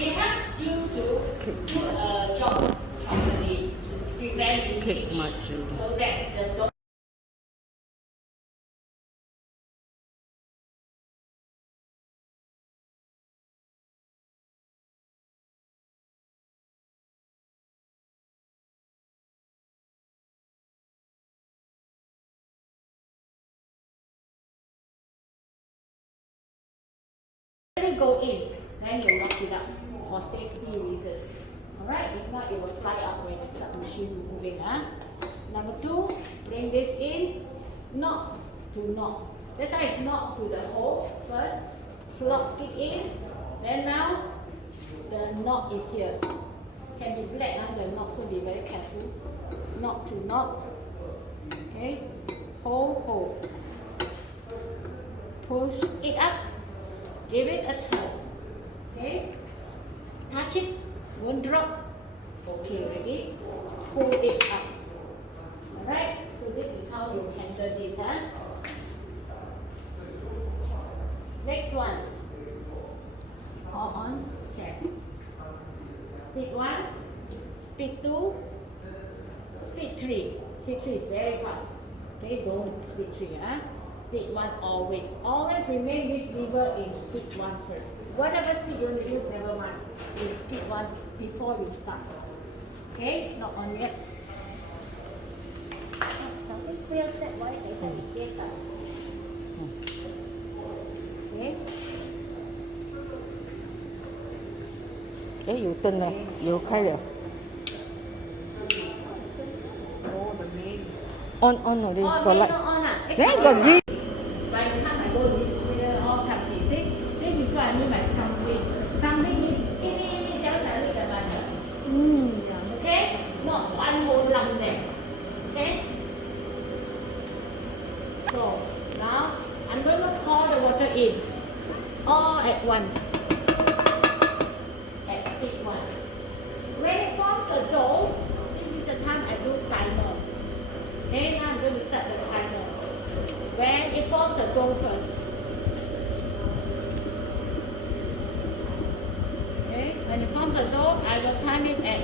It helps you to do a job properly, prevent leakage, so that the dough. Go in, then you lock it up for safety reason. Alright, if not it will fly out when you start machine moving. Number 2, bring this in, knock to knock. That's why it's knock to the hole first, plug it in, then now the knock is here. Can be black, the knock, so be very careful. Knock to knock. Okay, hole. Push it up. Give it a turn. Okay? Touch it, won't drop. Okay, ready? Pull it up. Alright? So this is how you handle this. Next one. All on. Check. Speed 1, speed 2, speed 3. Speed 3 is very fast. Okay, don't speed 3. Speed 1 always. Always remain this lever in speed 1 first. Whatever speed you want to use, never mind. In speed 1 before you start. Okay? Not on yet. Something clear step why they say it clear step. Okay? 有灯了，有开了。On already. On, Light. on. Then got green. By the time I go this all crumbly. See? This is what I mean by crumbly. Crumbly means ini小小粒的 butter. Okay? Not one whole lump there. Okay? So now I'm going to pour the water in all at once. At speed 1. When it forms a dough, this is the time I do timer. Okay, now I'm going to start the timer. When it forms a dough first. Okay, when it forms a dough, I will time it at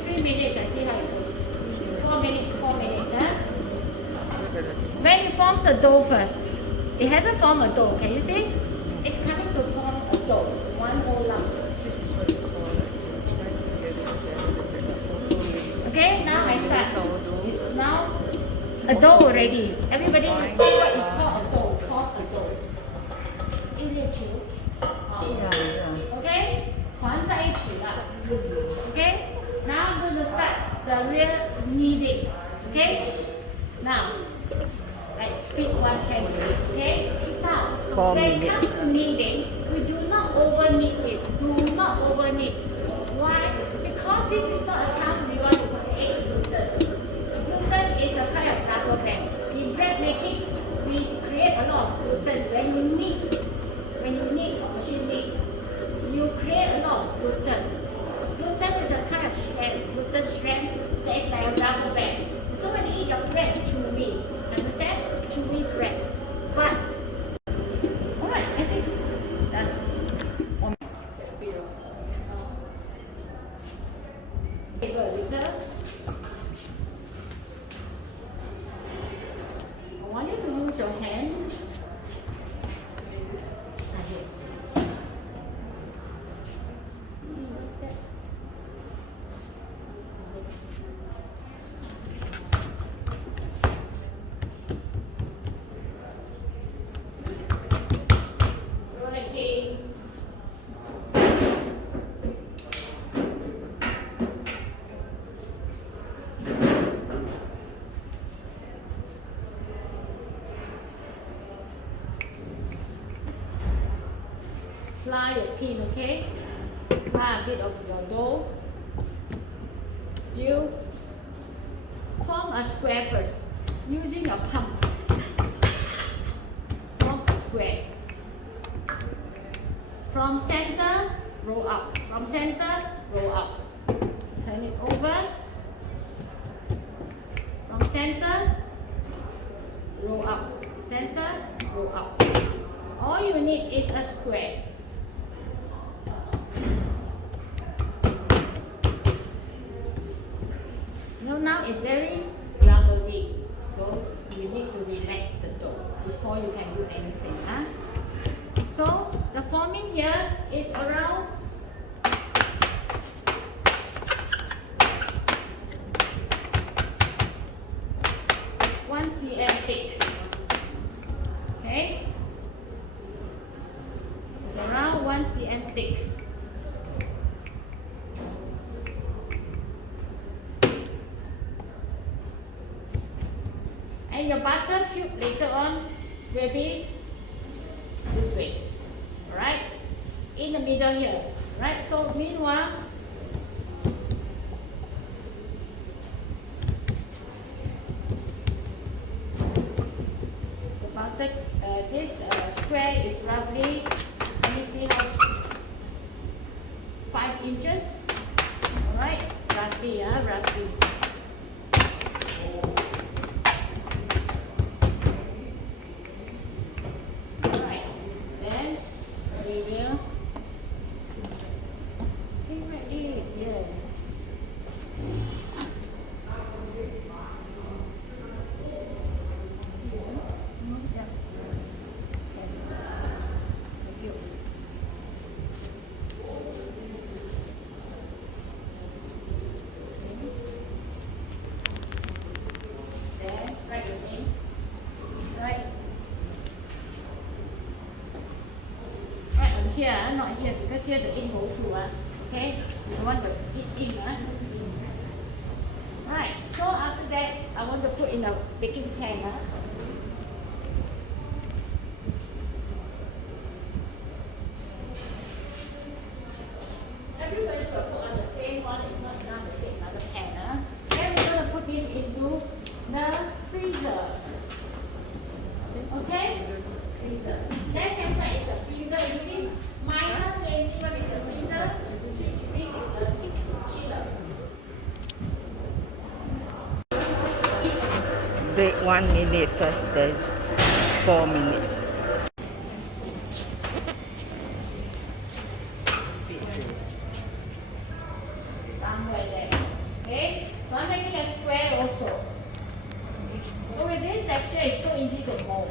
3 minutes. I see how it goes. 4 minutes, 4 minutes. When it forms a dough first, it hasn't formed a dough. Can you see? It's coming to form a dough. One whole lump. This is what you call it. Okay, now I start. It's now a dough already. Everybody see what is called a dough. Called a dough. 一粒球。Okay? 团在一起了。Okay? Now I'm going to start the real kneading. Okay? Now, like speed 1 can do it. Okay? Now, when it comes to kneading, we do not over knead it. Do not over knead. Why? Because this is not a time we want to create gluten. Gluten is a kind of rubber band. In bread making, we create a lot of gluten. When you knead or machine knead, you create a lot of gluten. Gluten is a kind of strand, gluten strand that is like a rubber band. So when you eat your bread, chewy, understand? Chewy bread. But, alright, I think done. Take a little. I want you to use your hand. Yes. Fly your pin, okay? Fly a bit of your dough. You form a square first using your palm. Form a square. From center, roll up. From center, roll up. Turn it over. From center, roll up. Center, roll up. All you need is a square. Now it's very rubbery, so you need to relax the dough before you can do anything. So the forming here is around 1 cm thick. Okay, it's around 1 cm thick. And your butter cube later on will be this way, alright? In the middle here, right? So meanwhile, the butter, this square is roughly, let me see how, 5 inches, alright? Roughly, roughly. Here, not here, because here the ink go through. Okay, you want the ink. Right, so after that, I want to put in a baking pan. Everybody will put on the same one, if not enough, to take another pan. Then we're going to put this into the freezer. Okay? Freezer. Left-hand side is the freezer. You see, -21 is the freezer. 3 degrees is the chiller. Bake 1 minute first, then 4 minutes. Somewhere there. Okay? So I'm making a square also. So with this texture, it's so easy to mold.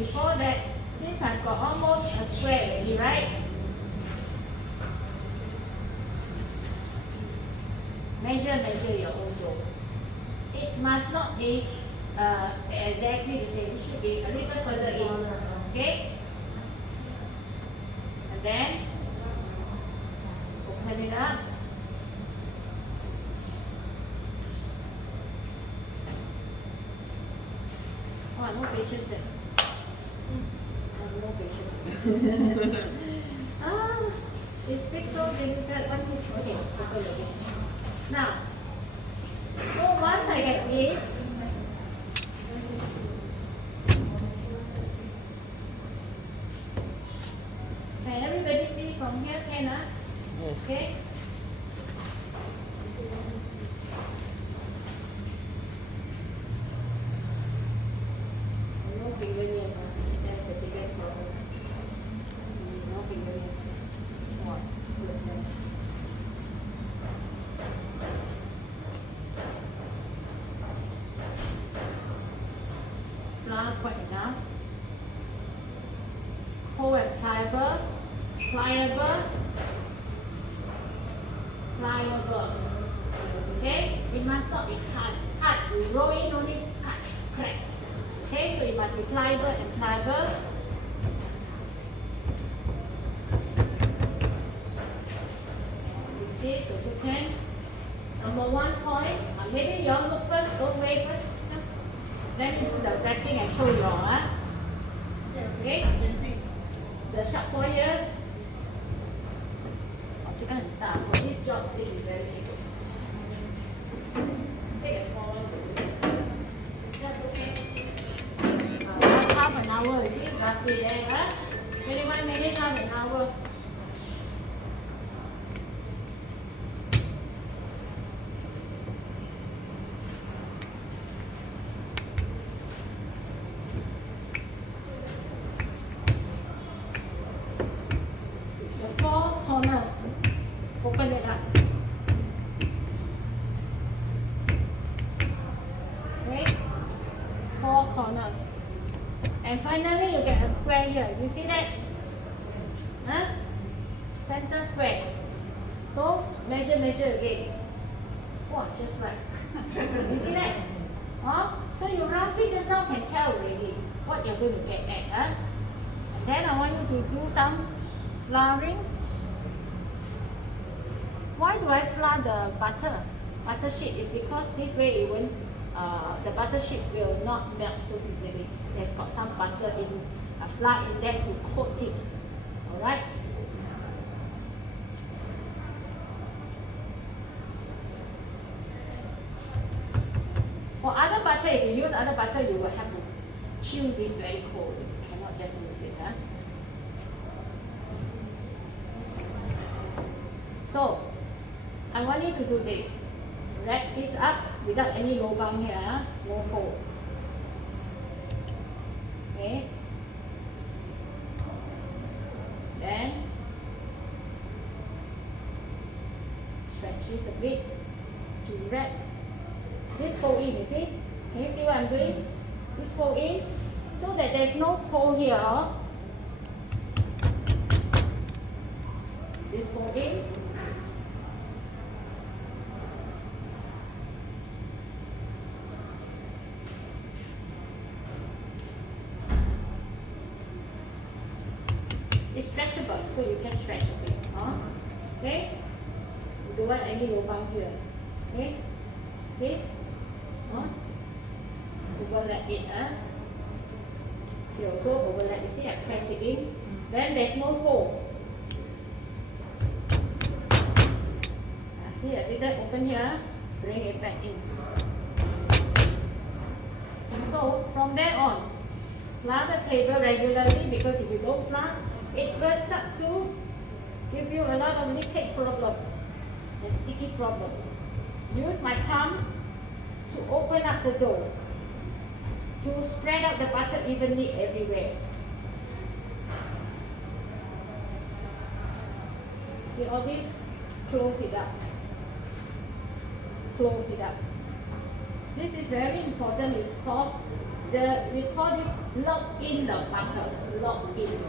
Before that, since I've got almost a square already, right? Measure your own dough. It must not be exactly the same. It should be a little further in. Okay? And then open it up. Oh, no patience. No patience. It's fixed so difficult. Once it's okay, open again. Now, so once I get this, can everybody see from here? Can Yes. Okay. No fingernails. That's the biggest problem. No fingernails. What? Goodness. Flour quite enough. Cold and pliable. Okay? It must not be hard. Hard. You roll in only cut, crack. Okay? So it must be pliable and pliable. With this also can. Number 1 point. Maybe you all look first. Don't wait first. Let me do the wrapping and show you all. Okay? The sharp point here. 这个很大。For this job, this is very difficult. Take a small one. That's okay. Half an hour, is it? Roughly there, huh? 21 minutes, half an hour. The four corners, open it up. Okay, four corners. And finally, you get a square here. You see that? Huh? Center square. So, measure again. Wow, just right. You see that? Huh? So, you roughly just now can tell already what you're going to get at. Huh? And then I want you to do some flouring. Why do I flour the butter? Butter sheet is because this way it won't, the butter sheet will not melt so easily. There's got some butter in, flour in there to coat it. Alright? For other butter, if you use other butter, you will have to chew this very cold. You cannot just use it. Huh? So, I want you to do this. Wrap this up without any lobang here, huh? No hole. Okay. Then stretch this a bit to wrap this hole in, you see? Can you see what I'm doing? This hole in, so that there's no hole here. This hole in. It's stretchable, so you can stretch a bit. Okay? You don't want any lubang here. Okay? See? Overlap it. Here also overlap. You see, I press it in. Then there's no hole. See, I did that open here. Bring it back in. So, from there on, flour the table regularly, because if you don't flour, it will start to give you a lot of leakage problem, a sticky problem. Use my thumb to open up the dough, to spread out the butter evenly everywhere. See all this? Close it up. Close it up. This is very important. It's called we call this lock in the butter. Lock in.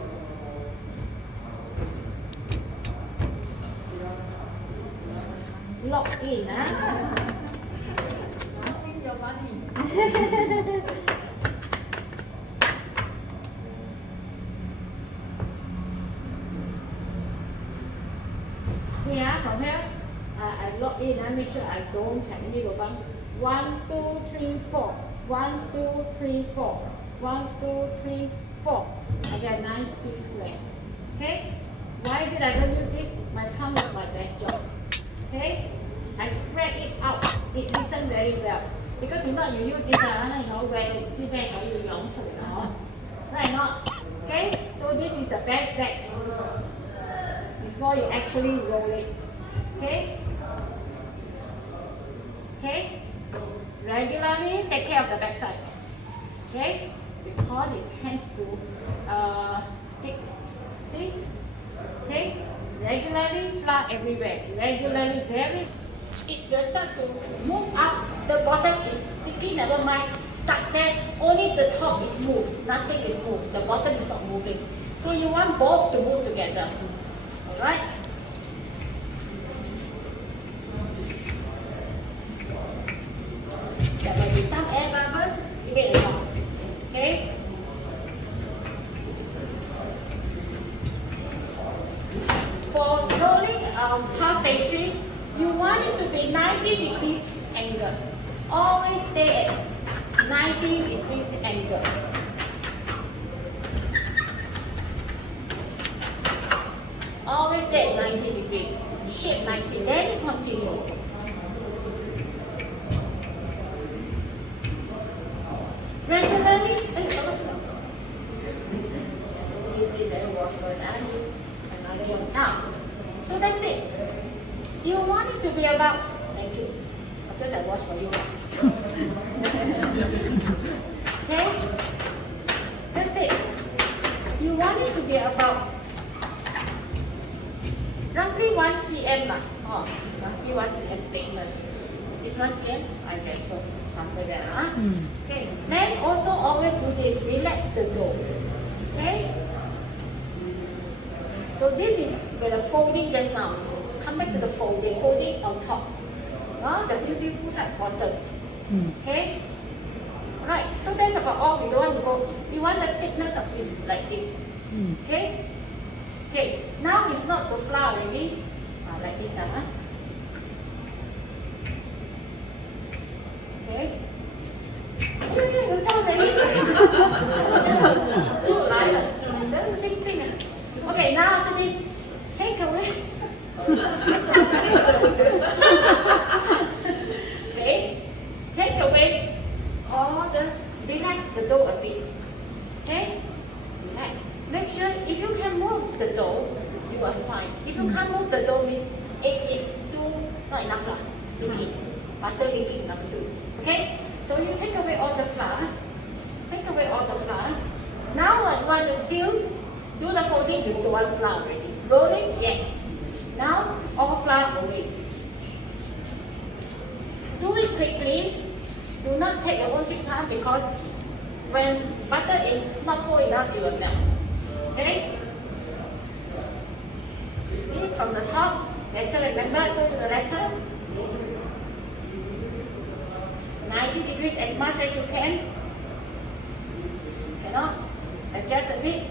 Lock in, huh? Your money. See, from here, I lock in. I make sure I don't have any lubang. 1, 2, 3, 4. 1, 2, 3, 4. 1, 2, 3, 4. I get a nice piece square. Okay? Why is it I don't use this? My thumb is my best job. Okay? I spread it out. It listens very well. Because if not, you use this, where you right not? Okay? So this is the best bet before you actually roll it. Okay? Okay? Regularly take care of the backside. Okay? Because it tends to stick. See? Okay? Regularly flour everywhere. Regularly, it will start to move up. The bottom is sticky, never mind. Stuck there. Only the top is moved. Nothing is moved. The bottom is not moving. So you want both to move together. Alright? There will be some air bubbles. You get it off. Okay? For rolling puff pastry, you want it to be 90 degrees angle. Always stay at 90 degrees angle. Always stay at 90 degrees. shape nicely. Then continue. Regularly, use this and wash first and use another one. Now, so that's it. You want it to be about, thank you, because I wash for you. Okay? That's it. You want it to be about roughly 1 cm lah. Oh, roughly 1 cm thickness. This 1 cm, I guess so. Something like that. Okay. Then also always do this. Relax the dough. Okay? So this is with the folding just now. Come back to the folding. Folding on top. The beautiful side bottom. Okay? Alright, so that's about all. We don't want to go. We want the thickness of this like this. Okay? Okay, now it's not to flour already. Like this. Okay? Okay, now after this, take away. Okay, take away all the, relax the dough a bit. Okay, relax. Make sure if you can move the dough, you are fine. If you can't move the dough, means it is too, not enough lah, sticky. Butter leaking, number 2. Okay, so you take away all the flour. Take away all the flour. Now when you want to seal, do the folding, you don't want flour already. Rolling, yes. Now all flour away. Do it quickly. Do not take your own sweet time because when butter is not full enough, it will melt. Okay? See from the top. Letter, remember I told you the letter? 90 degrees as much as you can. Cannot? Adjust a bit.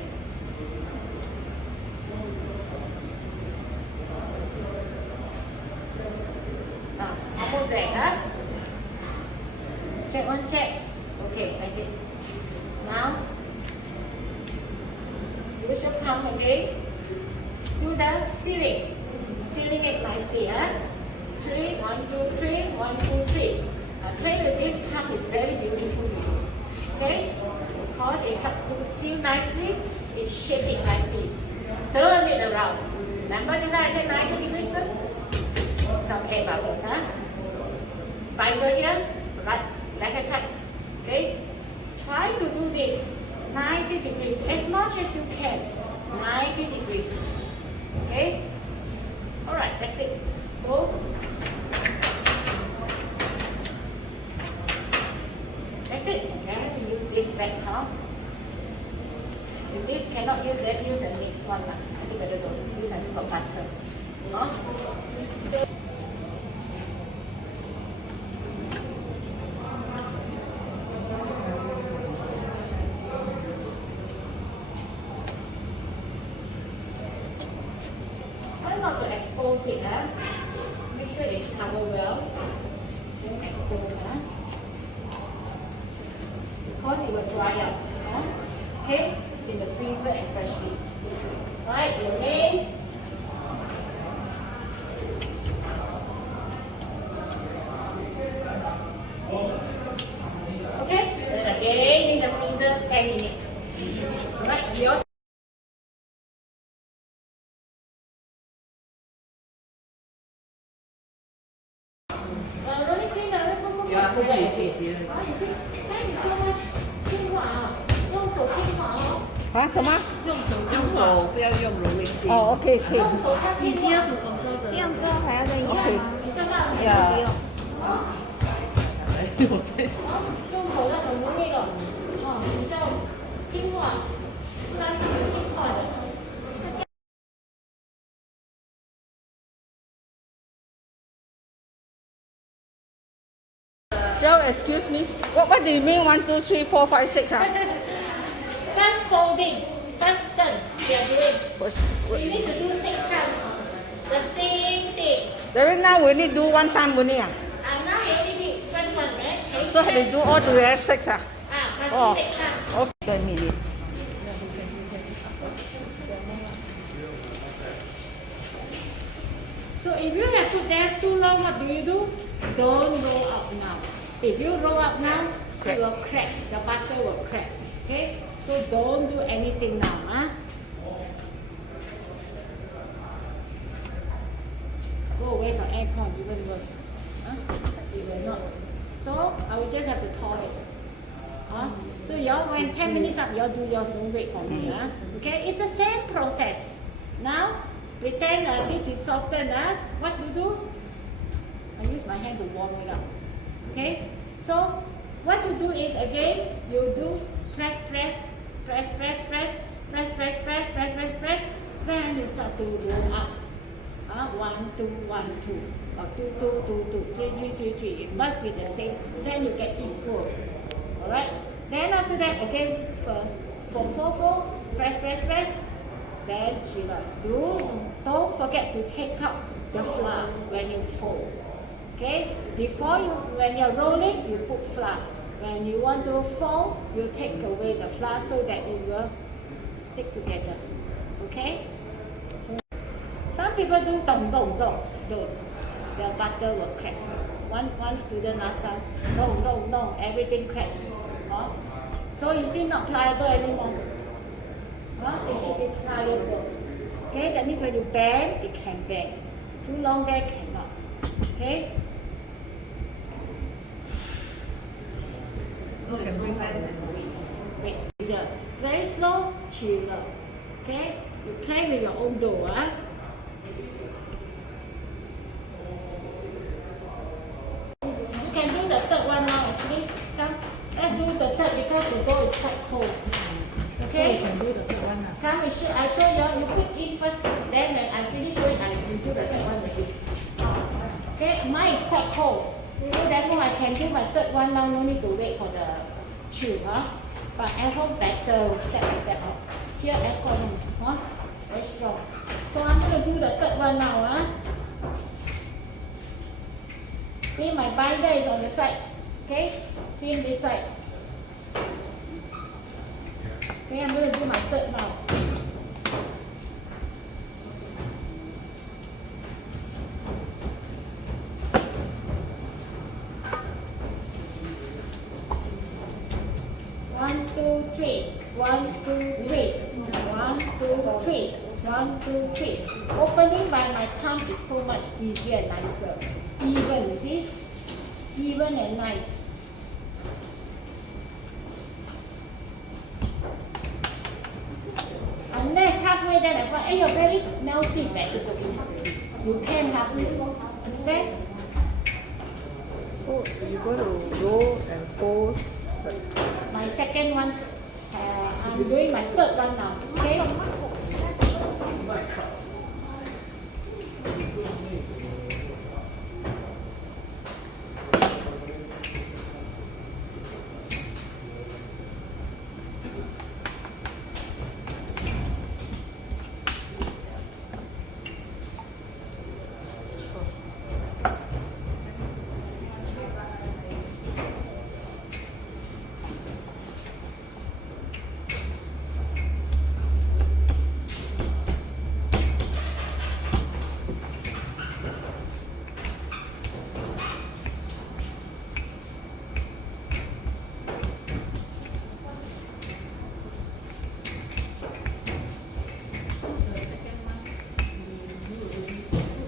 Almost there, huh? Check one, check. Okay, that's it. Now, use your palm again. Do the sealing. Sealing it nicely, huh? 3, 1, 2, 3, 1, 2, 3. Play with this cup is very beautiful with this. Okay? Because it helps to seal nicely, it's shaping nicely. Turn it around. Remember just I said 90 degrees? Some air bubbles, huh? Fiber here, right, left hand side. Okay? Try to do this 90 degrees as much as you can. 90 degrees. Okay? Alright, that's it. So, that's it. Okay, we use this back now. If this cannot use, then use the next one. I think better do. This one's got butter. Try not to expose it. Make sure it's covered well. Don't expose. Because it will dry up. Okay? In the freezer especially. Right, your name. Okay? Then again in the freezer 10 minutes. Right, yours. Really clean, yeah, thank you so much. 听话啊，用手听话哦。什么？用手，不要用rolling pin。哦，OK，可以。用手它听话。这样之后还要再压吗？你这样不用。用手的很容易的。比较听话，不然他不听话的。So, excuse me. What do you mean 1, 2, 3, 4, 5, 6? First folding, first turn, we are doing. We need to do 6 times. The same thing. Then now we need do 1 time only. Now we only did first one, right? Okay. So have to do all together 6. Must Oh. do 6 times. Okay, 10 minutes. So if you have put there too long, what do? Don't roll up now. If you roll up now, it will crack. The butter will crack. Okay? So don't do anything now. Huh? Go away from aircon, even worse. Huh? It will not. So I will just have to thaw it. Huh? So y'all, when 10 minutes up, y'all do yours, don't wait for me. Huh? Okay? It's the same process. Now, pretend this is softened. What do? I use my hand to warm it up. Okay? So, what you do is, again, you do press, then you start to roll up. 1, 2, 1, 2, or 2, 2, 2, 2, 3, 3, 3, 3. It must be the same. Then you get equal. Alright? Then after that, again, 4, 4, press. Then don't forget to take out the flour when you fold. Okay? When you're rolling, you put flour. When you want to fold, you take away the flour so that it will stick together. Okay? So, some people do don't. The butter will crack. One student last time, no, everything cracks. So you see, not pliable anymore. It should be pliable. Okay, that means when you bend, it can bend. Too long there cannot. Okay? Wait. Very slow, chiller. Okay? You play with your own dough. You can do the third one now actually. Come, let's do the third because the dough is quite cold. Okay? So you can do the third one now. Come, I show you. You put in first, then when I finish showing, I will do the third one again. Okay, mine is quite cold. So therefore I can do my third one now, no need to wait for the chill. But at home better, step by step. Here aircon, very strong. So I'm going to do the third one now. See, my binder is on the side. Okay, same this side. Okay, I'm going to do my third now. One, two, three. 1, 2, 3. 1, 2, 3. 1, 2, 3. Opening by my thumb is so much easier and nicer. Even, you see? Even and nice. Unless halfway then I find, you're very melty better cooking. You can halfway. Understand? So you're going to roll and fold. My second one, I'm doing my third one now. Okay?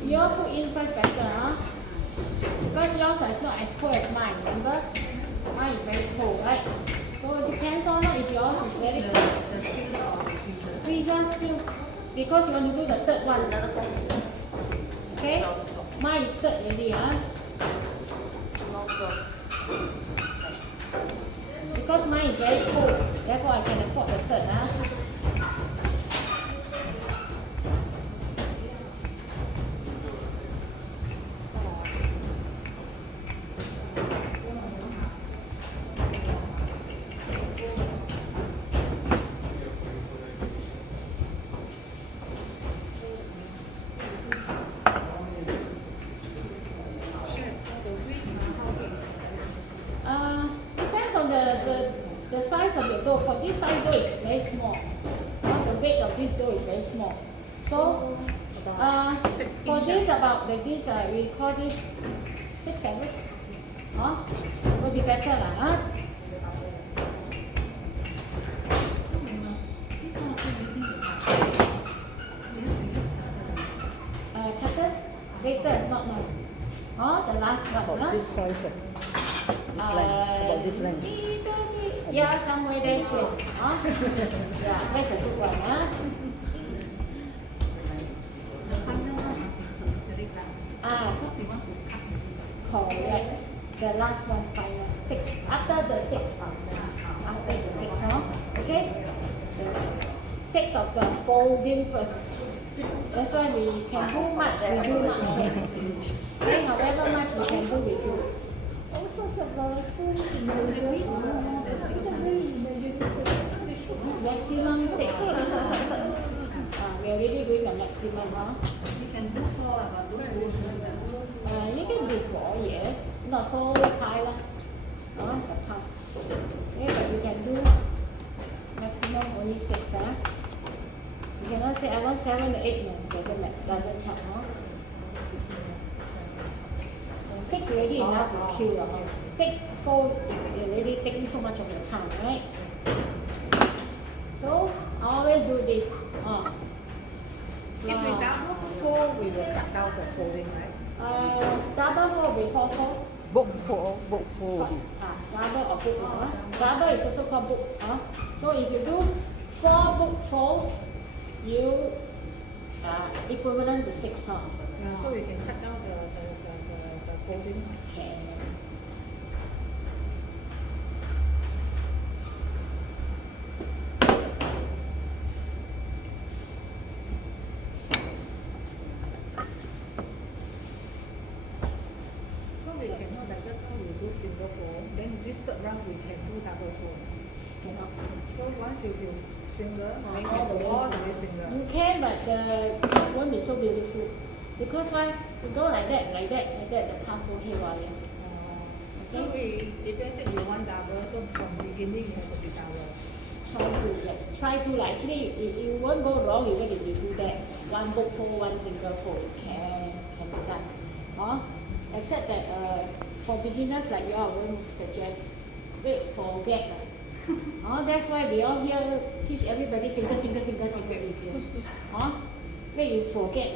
You put in first better, because yours is not as cold as mine, remember? Mine is very cold, right? So it depends on if yours is very cold. Freezer still, because you want to do the third one. Okay? Mine is third already, Because mine is very cold, therefore I can afford the third, Depends on the size of your dough. For this size dough is very small. The weight of this dough is very small. So For this about like this, we call this 6, 7. Huh? Will be better lah, huh? Cutter? Later, not now. Oh, the last one, About huh? this size. This length. About this length. Yeah, somewhere there too. Huh? Yeah, that's a good one, huh? Correct. The last one, final. 6. After the 6. After the 6, huh? Okay? The 6 of the folding first. That's why we can do much, we do much first. Okay, however much we can do, we do. Maximum 6. We are already doing the maximum, huh? You can do 4, yes. Not so high lah. The count. Okay, but you can do maximum only 6, huh? You cannot say I want 7 or 8, no, doesn't help, huh? 6 already enough to kill, huh? 6 fold is already taking so much of your time, right? So always do this. If we double fold, we will cut down the folding, right? Double fold before fold. Book 4, book 4. Double or book, double is also called book. So if you do 4 book fold, you equivalent to 6, huh? So we can cut down the folding. Okay. So we cannot like just now we do single fold, then this third round we can do double fold. Cannot. So once you do single, then All the you way all the way single. You can, but it won't be so beautiful. Because why? You go like that, the palm go haywire. So if let's say you want double, so from beginning you have to be double. Try to, yes. Try to like, actually, it won't go wrong even if you do that. One book fold, one single fold. Can be done. Except that for beginners like you, I won't suggest wait for gap. That's why we all here teach everybody single easier. Wait, you forget,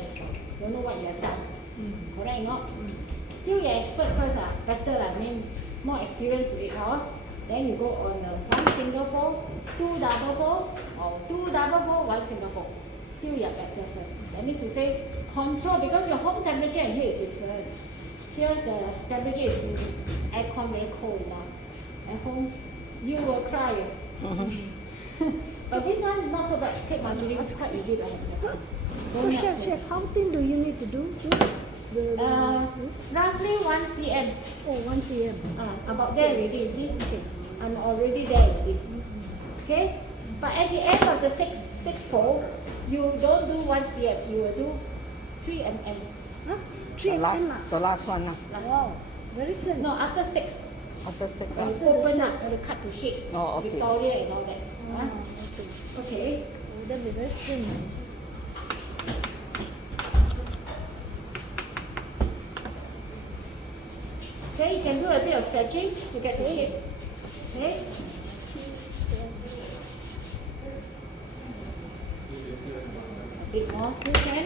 don't know what you have done. Correct or not? Till you're expert first, better, I mean, more experience with it. Then you go on 1 single fold, 2 double fold, or 2 double fold, 1 single fold. Till you're better first. That means to say control, because your home temperature and here is different. Here the temperature is aircon very cold enough. At home, you will cry. But this one is not so bad. Take margarine, it's quite easy to handle. So chef, how thin do you need to do? Roughly 1 cm. Oh, 1 cm. About there already, you see? Okay. I'm already there already. Okay? But at the end of the six fold, you don't do 1 cm, you will do 3 mm. Huh? 3 mm. The last one. Wow, very thin. No, after 6. After 6. When you open up, when you cut to shape. Oh, okay. Victoria and all that. Okay. Okay. Oh, that'll be very thin. Okay, you can do a bit of stretching to get the shape. Okay? A bit more, still can.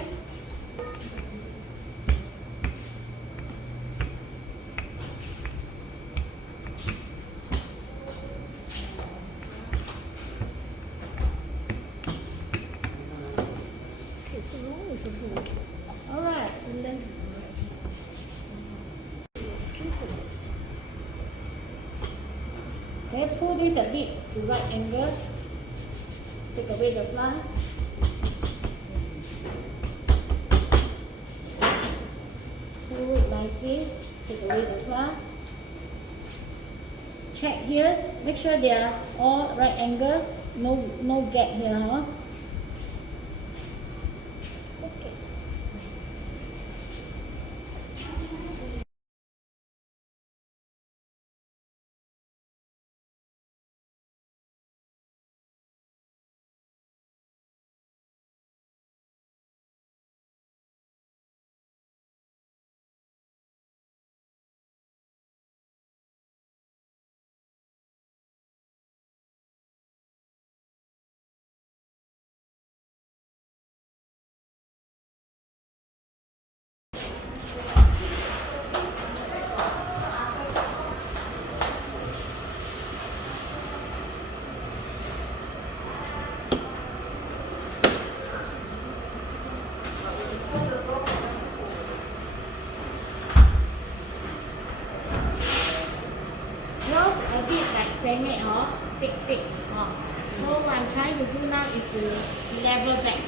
Okay, so long is also okay. Alright. The length is Okay, pull this a bit to right angle. Take away the fly. Pull it nicely. Take away the fly. Check here. Make sure they are all right angle. No gap here, they make thick, thick. So what I'm trying to do now is to level back.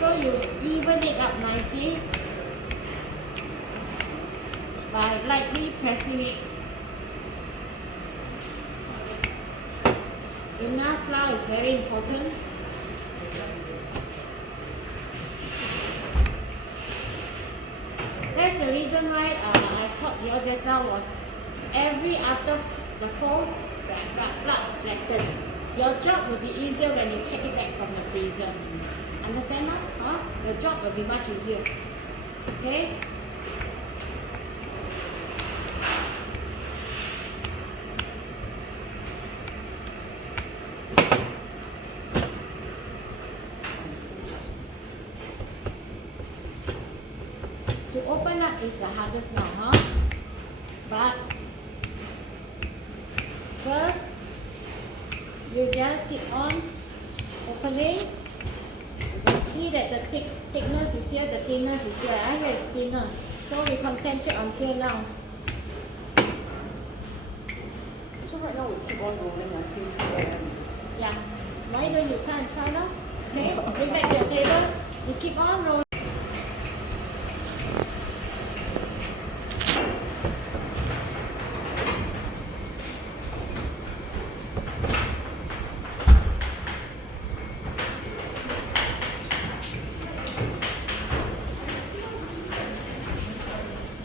So you even it up nicely by lightly pressing it. Enough flour is very important. That's the reason why I taught you all just now was every after the fold, flatten. Your job will be easier when you take it back from the freezer. Understand now? The job will be much easier. Okay? To open up is the hardest now, But first, you just keep on opening. See that the thickness is here, the thinness is here. Here is thinner. So we concentrate on here now. So right now we keep on rolling until Yeah. Why don't you try and try now? Okay, bring back to your table. You keep on rolling.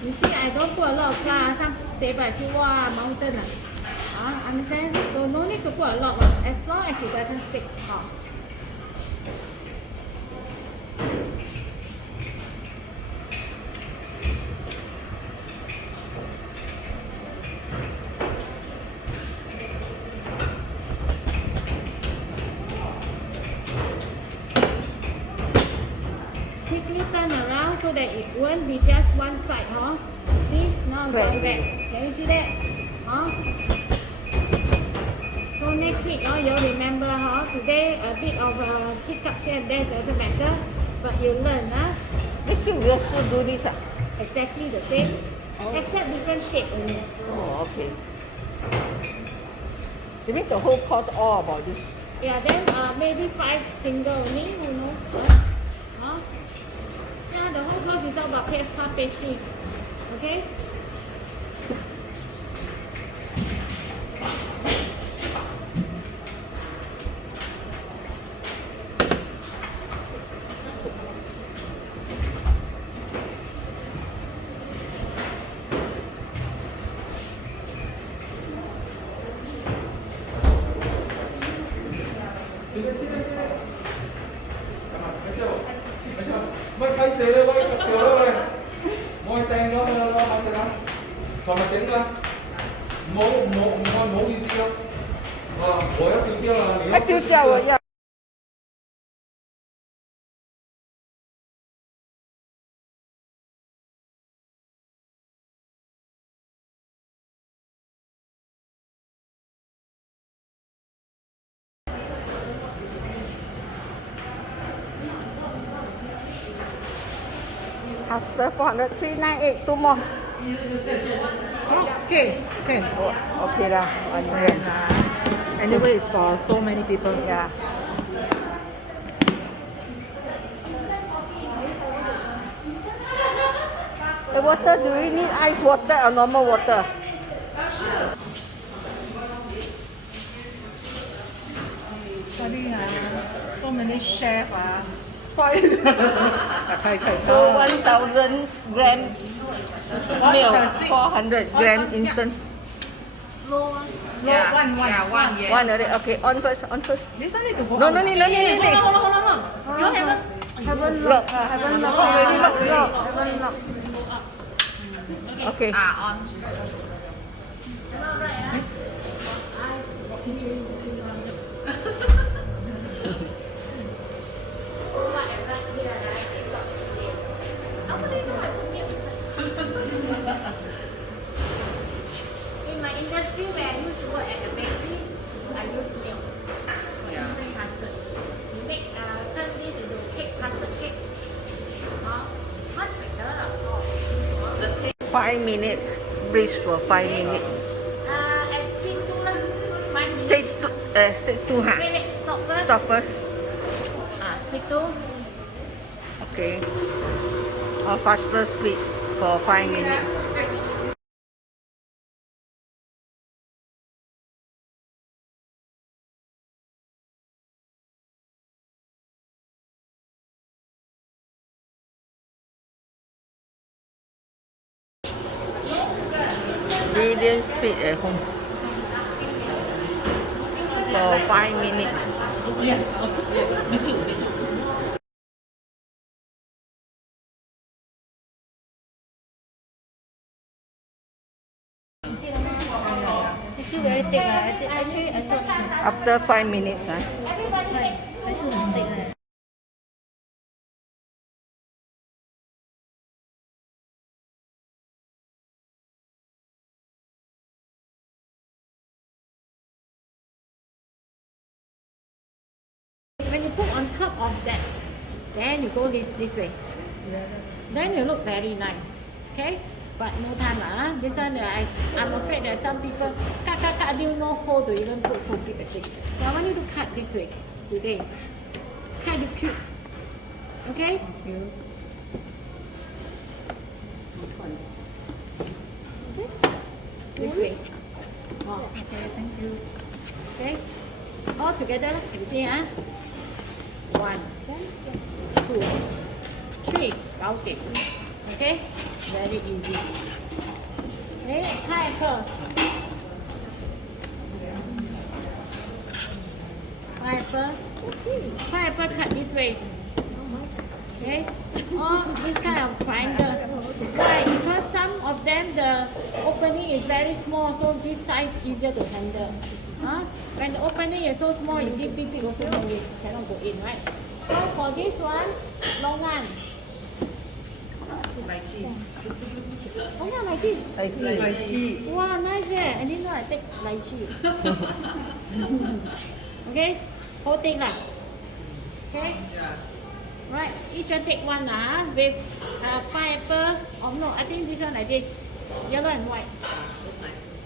You see, I don't put a lot of flour. Some table I see, wow, mountain. Understand? So no need to put a lot. As long as it doesn't stick. Quickly turn around so that it won't be just one side, See, now it's going back. Can you see that? So next week, you'll remember, today a bit of hiccups here and there doesn't matter, but you learn, Next week we also do this. Exactly the same, except different shape only. Oh, okay. You mean the whole course all about this? Yeah, then maybe 5 single only, who knows? Yeah, the whole course is all about pastry. Okay? Mấy bác sĩ đây, bác chiều đó đây. Môi tên đó, bác sĩ đó. Cho mà tính ra. Mẫu gì xíu. Của em tiêu là... Cái tiêu rồi. Hustler 400, 398, two more. Okay. Oh, okay lah. Anyway, it's for so many people. Yeah. The water, do we need ice water or normal water? Study, so many chefs spoiled. So 1,000 gram milk, 400 gram instant. One already. Okay, on first. This one need to go. No, need. You haven't. Haven't Lock. already Lock. Okay. On. 5 minutes. Breeze for 5 minutes. At speed 2 lah. 5 minutes. Stage 2 ha? Wait, stop first. Stop first. Speed 2. Okay. Or faster speed for 5 minutes. Medium speed at home for 5 minutes. Yes, yes, me too, me too. It's still very thick. Actually, I thought After 5 minutes, huh? Everybody takes. 还是很 thick 的。When you put on top of that, then you go this way. Then you look very nice. Okay? But no time lah. This one, I'm afraid that some people cut, until no hole to even put so big a thing. So I want you to cut this way today. Cut the cubes. Okay? Okay? This way. Oh, okay, thank you. Okay? All together, you see, huh? 1, 2, 3, got it. Okay? Very easy. Okay, pineapple. Pineapple cut this way. Okay? Or this kind of triangle. Why? Because some of them the opening is very small, so this size easier to handle. Huh? When the opening is so small, you give big also no use, cannot go in, right? So for this one, longan. Oh yeah, lychee. Lychee. Wow, nice eh. I didn't know I take lychee. Okay, whole thing lah. Okay. Right, each one take one lah with pineapple. Oh no, I think this one like this, yellow and white.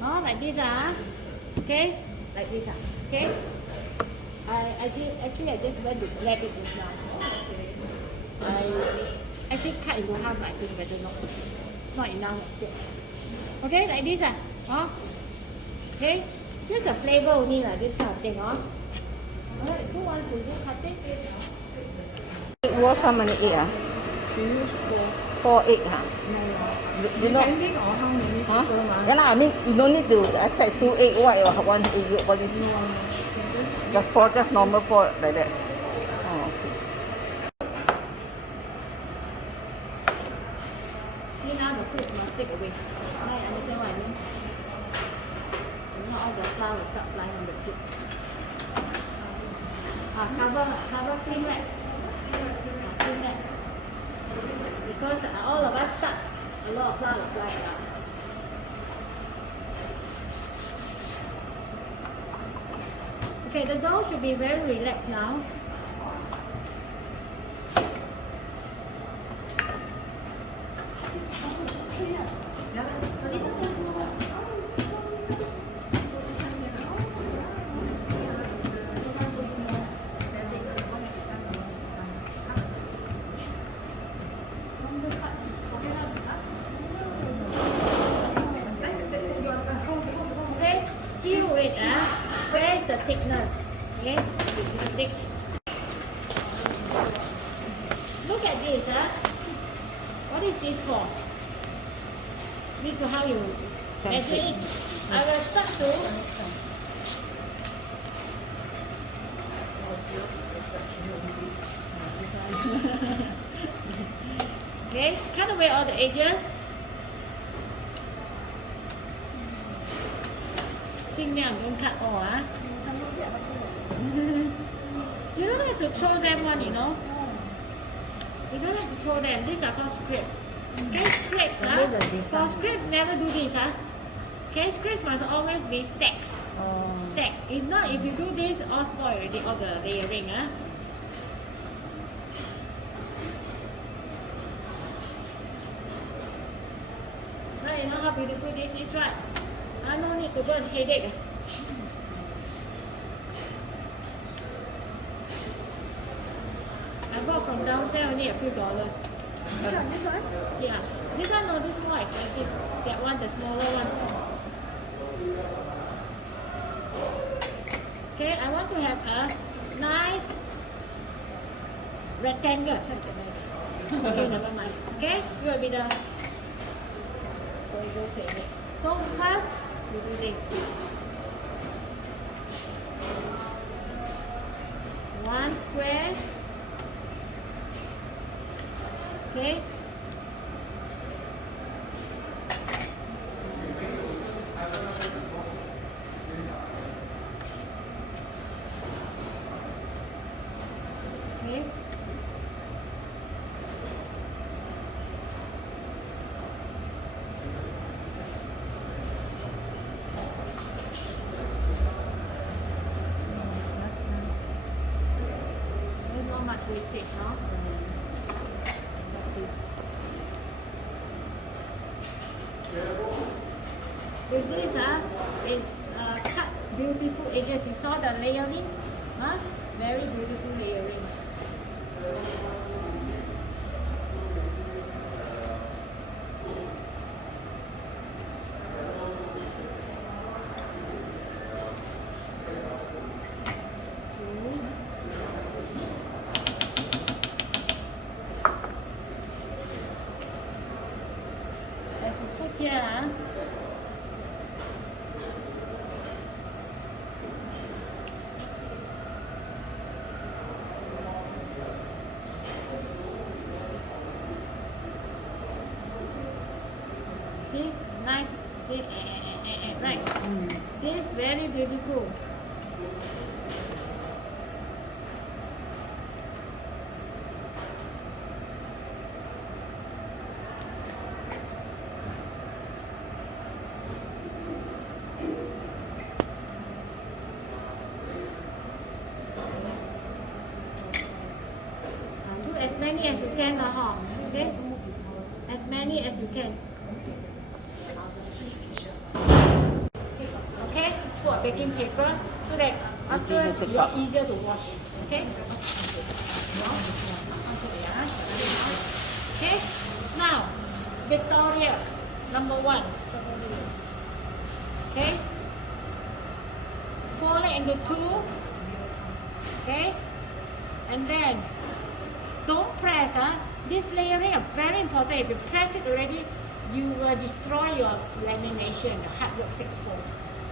Oh, like this ah. Okay, like this ah. Okay. Actually I just went to grab it just now. I actually cut into half, I think, but not enough yet. Okay, like this ah. Oh. Okay, just a flavor only lah, this kind of thing oh. Alright, who wants to do cutting? It was how many egg? Finish the 4 egg. Huh? You know? Depending on how many Huh? people Yeah, lah, I mean, you don't need to accept 2 egg white or 1 egg yolk. All this. Just normal 4 like that. Oh, okay. See now the fruit must take away. Now you understand what I mean? If not all the flour will start flying on the fruit. Cover clean wrap. Clean wrap. Because all of us start, a lot of flour will fly around. Okay, the dough should be very relaxed now. Okay, feel it, where's the thickness? Okay, it's thick. Look at this, what is this for? This is how you actually, I will start to okay, cut away all the edges. 尽量 don't cut all You don't have to throw them one, you know. You don't have to throw them. These are called scrapes. Okay, scrapes for scrapes never do this Okay, scrapes must always be stacked. Stack. If not, if you do this, all spoil already, all the layering you know how beautiful this is, right? I no need to go and headache. I bought from downstairs only a few dollars. Which one? This one? Yeah. This one, no, this is more expensive. That one, the smaller one. Okay, I want to have a nice rectangle. Okay, never mind. Okay, you will be the. So you go save it. So first, you do this. One square. Okay. Okay. There's not much wastage, huh? Like this. With this, it's cut beautiful edges. You saw the layering? Huh? Very beautiful layering. As you put here, see, knife, see, right. This very beautiful. Do as many as you can, okay? As many as you can. Okay, put a baking paper so that afterwards take you're out. easier to wash. Okay? Okay, now Victoria, number 1. Okay, fold it into 2. Okay, and then don't press. This layering is very important. If you press it already, you will destroy your lamination, the hard work 6-fold.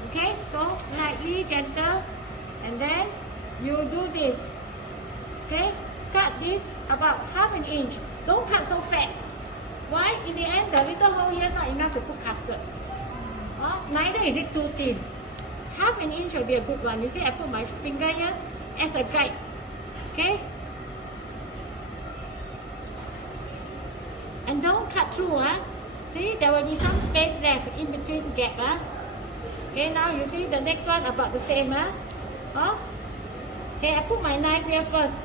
Okay, so lightly, gentle, and then you do this. Okay, cut this about ½ an inch. Don't cut so fat. Why? In the end, the little hole here not enough to put custard. Neither is it too thin. ½ an inch will be a good one. You see, I put my finger here as a guide. Okay. And don't cut through. See, there will be some space left in between gap. Okay, now you see the next one about the same. Okay, I put my knife here first.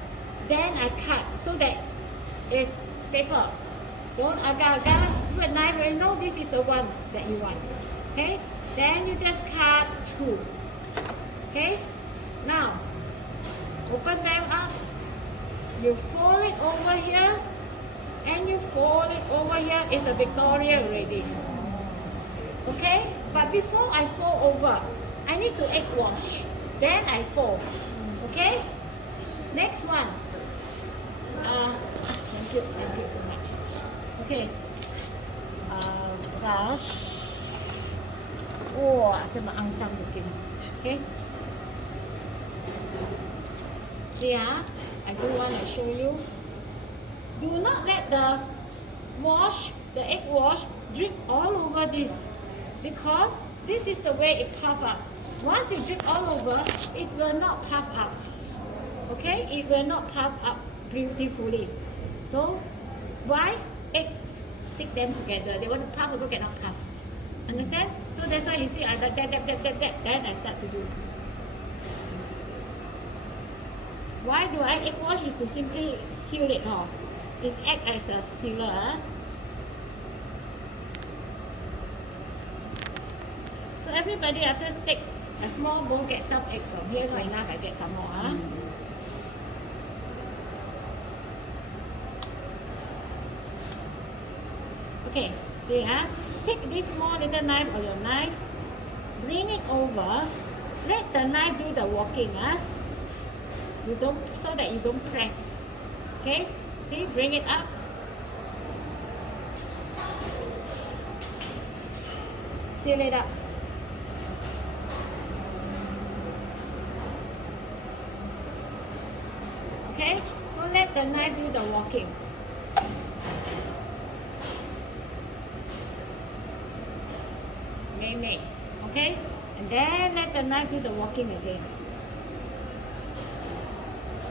Then I cut so that it's safer. Don't agar-agar. Put a knife, you know this is the one that you want. Okay, then you just cut through. Okay, now open them up. You fold it over here. And you fold it over here. It's a Victoria already. Okay? But before I fold over, I need to egg wash. Then I fold. Okay? Next one. Thank you so much. Okay. Brush. Oh, 这么肮脏 looking. Okay? See, I do want to show you. Do not let the egg wash drip all over this, because this is the way it puff up. Once you drip all over, it will not puff up. Okay, it will not puff up beautifully. So why? Eggs stick them together. They want to puff, but cannot puff. Understand? So that's why you see I dab. Then I start to do. Why do I egg wash? Is to simply seal it off. It acts as a sealer. everybody after take a small bowl, get some eggs from here. Not enough, I get some more. Huh? Okay, see, take this small little knife or your knife, bring it over, let the knife do the walking. You don't, so that you don't press. Okay, see, bring it up. Seal it up. Okay, so let the knife do the walking. Okay, and then let the knife do the walking again.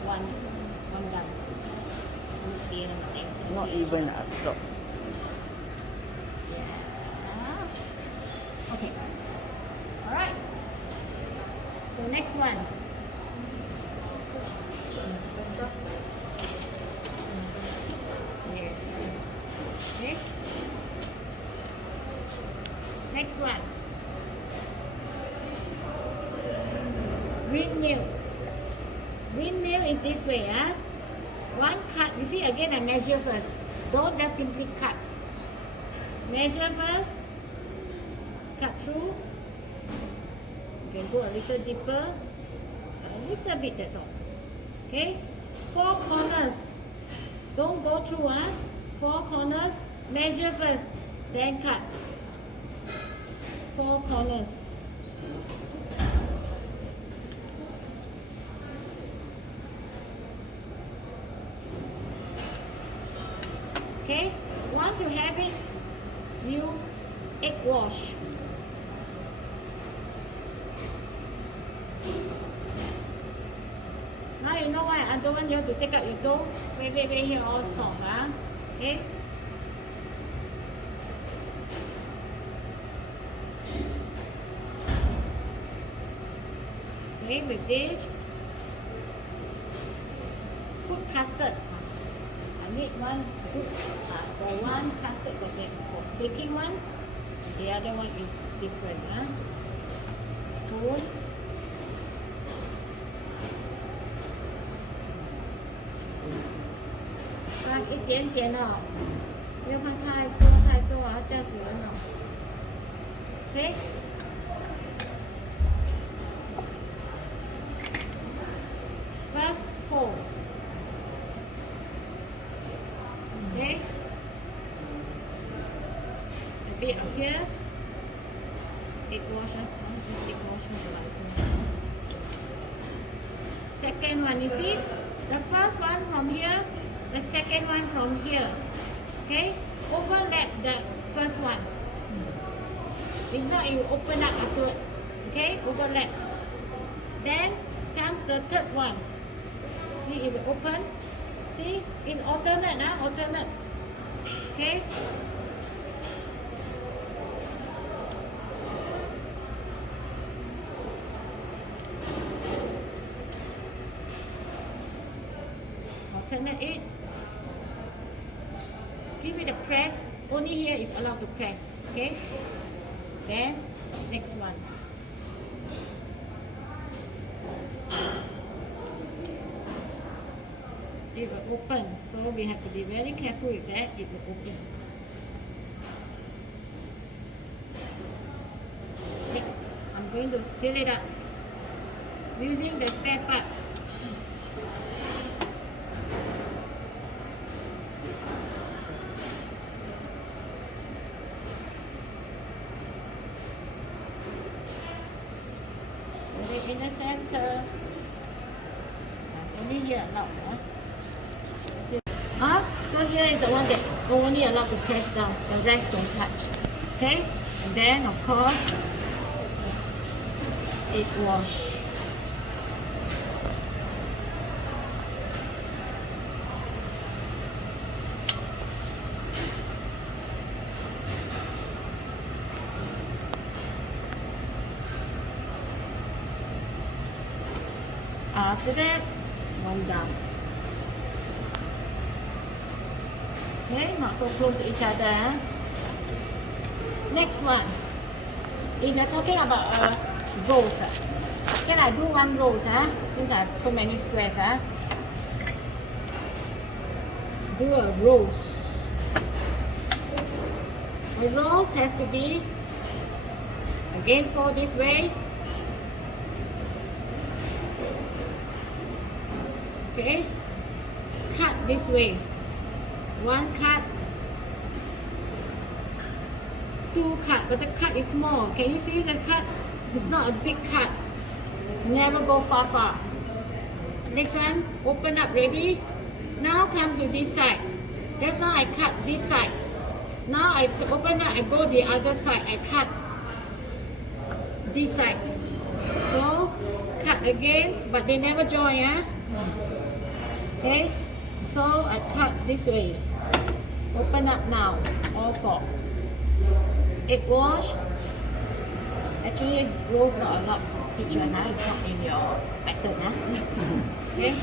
One done. Not even a drop. Yeah. Okay. All right. So next one. Yes. Okay. Next one. Windmill. Windmill is this way, One cut. You see, again, I measure first. Don't just simply cut. Measure first. Cut through. You can go a little deeper. A little bit, that's all. Okay? 4 corners. Don't go through, 4 corners. Measure first, then cut. 4 corners. Okay, once you have it, you egg wash. Now you know why I don't want you to take out your dough. Wait here, all soft, Okay. Okay, with this, put custard. I need one good for one custard for baking one. The other one is different. Spoon.放一点点哦，不要放太多啊，吓死人了。Okay. First fold. Okay. A bit up here. Egg wash. Just egg wash most of us. Second one, you see? The first one from here, the second one from here. Okay? Overlap the first one. If not, it will open up afterwards. Okay? Overlap. Then comes the third one. See, it will open. See, it's alternate, alternate. Okay? Alternate it. Give it a press. Only here is allowed to press. Okay? Then, next one. It will open, so we have to be very careful with that. It will open. Next, I'm going to seal it up using the spare parts. Put it in the center. Only here allowed. So here is the one that only allowed to press down, the rest don't touch. Okay? And then of course, egg wash. After that, one down. Okay, not so close to each other. Next one. if you're talking about rolls, can I do one rolls, since I have so many squares, do a rolls. The rolls has to be, again, fold this way. Okay, cut this way. One cut, two cut, but the cut is small. Can you see the cut? It's not a big cut. Never go far. Next one, open up, ready? Now come to this side. Just now I cut this side. Now I open up, I go the other side. I cut this side. So, cut again, but they never join, Okay, so I cut this way. Open up now, all four. Egg wash. Actually, rolls not a lot to teach right now. It's not in your pattern, Okay.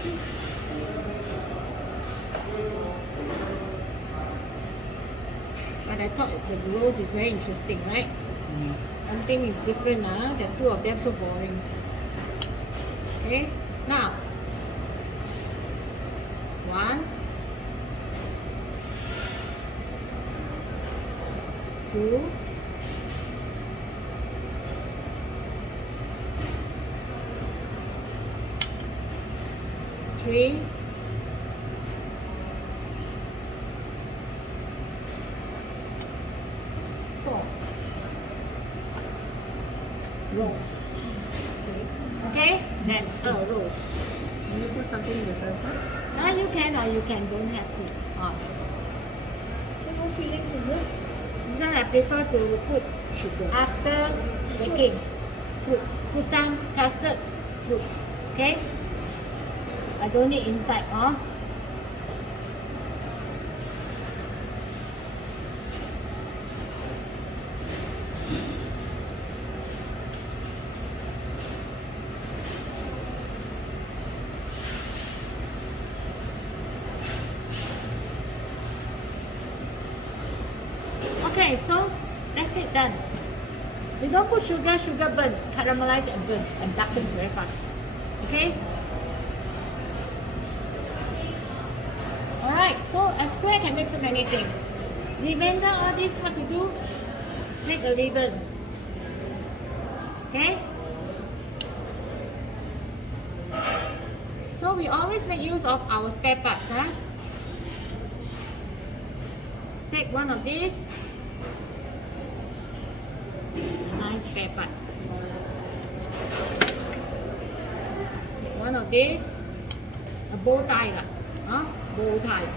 But I thought the rolls is very interesting, right? Something is different, The two of them so boring. Okay, now 1, 2, 3, 4 rolls. Okay, that's a rolls. Can you put something in the center? You can or you can, don't have to. So no fillings, is it? This one I prefer to put sugar after baking. Fruits. Put some custard fruits. Okay? I don't need inside, Okay, so that's it done. You don't put sugar, sugar burns, caramelize and burns and darkens very fast. Okay? Alright, so a square can make so many things. Remember all this, what to do? Make a ribbon. Okay? So we always make use of our spare parts. Take one of these. Nice spare parts. One of these. A bow tie. Bow tie.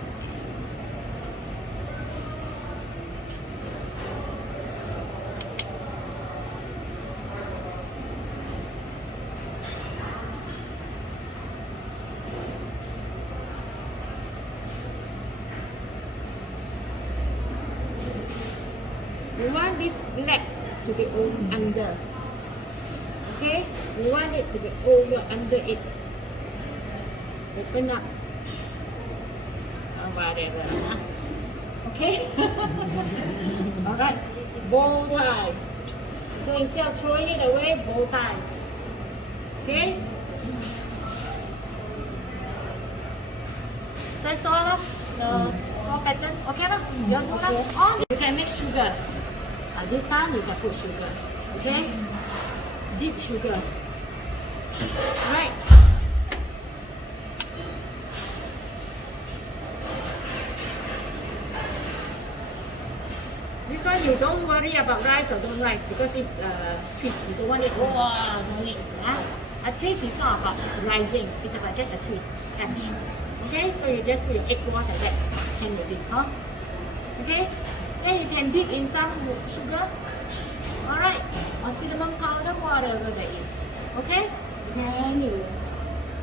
We want this black to be under. Okay? We want it to be over under it. Open up. Whatever. Okay? Alright. Bow tie. So instead of throwing it away, bow tie. Okay? That's all of the four pattern. Okay lah? You can make sugar. This time you can put sugar. Okay? Deep sugar. Alright. This one you don't worry about rice or don't rice because it's twist. You don't want it. Don't need. A twist is not about rising. It's about just a twist. Okay? So you just put your egg wash like that. Hang with it. Okay? Then you can dip in some sugar. Alright. Or cinnamon powder, whatever that is. Okay? Then you.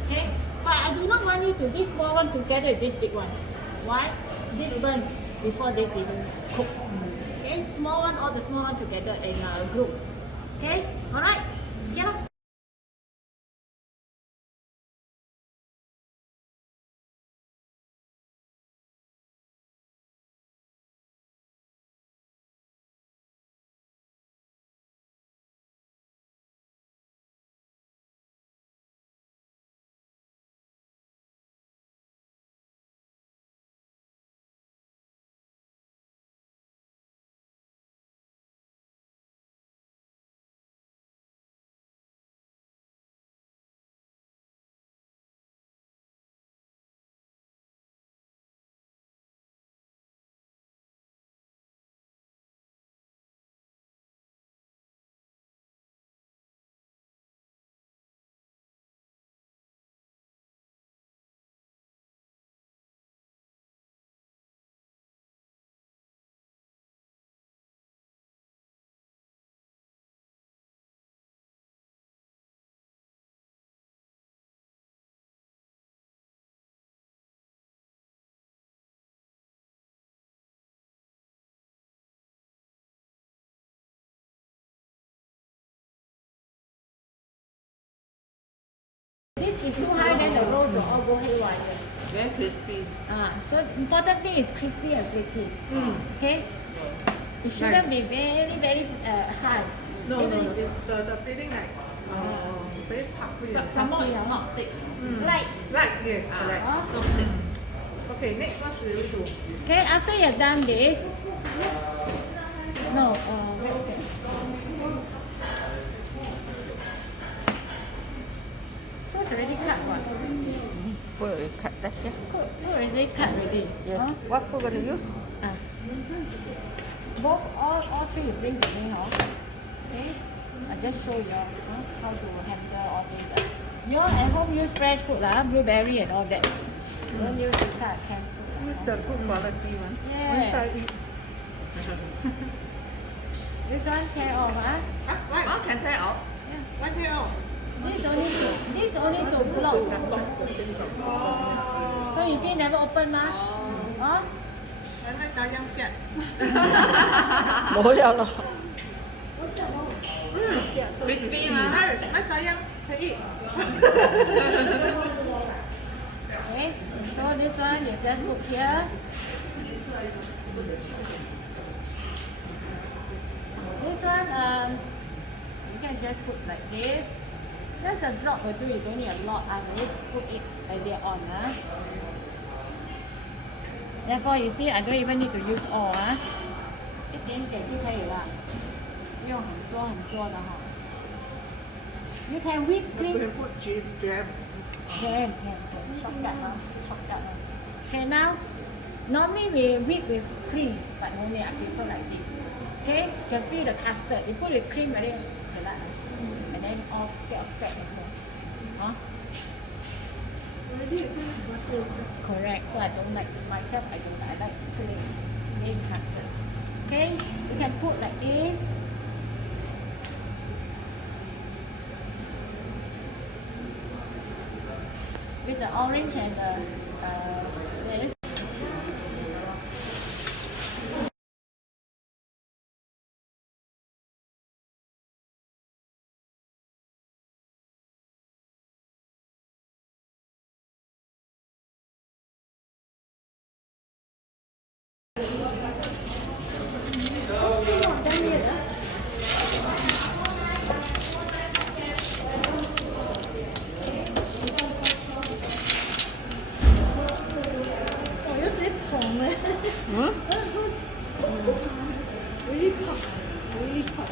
Okay? But I do not want you to this small one together with this big one. Why? This burns before this even cook. Okay? Small one, all the small one together in a group. Okay? Alright? Yeah. is too high, then the rolls will all go haywire. Very crispy. So important thing is crispy and flaky. Okay? It shouldn't be very, very high. No, Even no, if it's the feeling like very puffy. some more it's not thick. Light. Right, yes, correct. Okay, next one should we do? Okay, after you have done this, no, fruit's already cut what? Put cut that here. Fruit already cut already. Yes. Huh? What food gonna use? Both, all three you bring to me, huh? Okay, I just show you how to handle all this. You all at home use fresh food, blueberry and all that. You don't use this kind of canned food. Use the good quality one. Yes. One side eat. This one tear off, huh? Why? Oh, can take off. Why tear off? This only to block. So you see never open, ma? Huh? 那啥样酱？ 冇了咯。 crispy 吗？那啥样可以？ Okay, so this one you just put here. This one, you can just put like this. Just a drop will do, you don't need a lot. I will put it earlier on. Therefore, you see, I don't even need to use all. 一点点就可以了，不用很多很多的哈。You can whip cream. You can put jam. Can. Shortcut, shortcut. Okay, now, normally we whip with cream, but only I prefer like this. Okay, you can feel the custard. You put with cream very jelak, and then all instead of fat also. Huh? Correct. So I don't like myself. I don't like. I like plain custard. Okay, you can put like this. With the orange and the this. Hmm? Really pop. Really pop.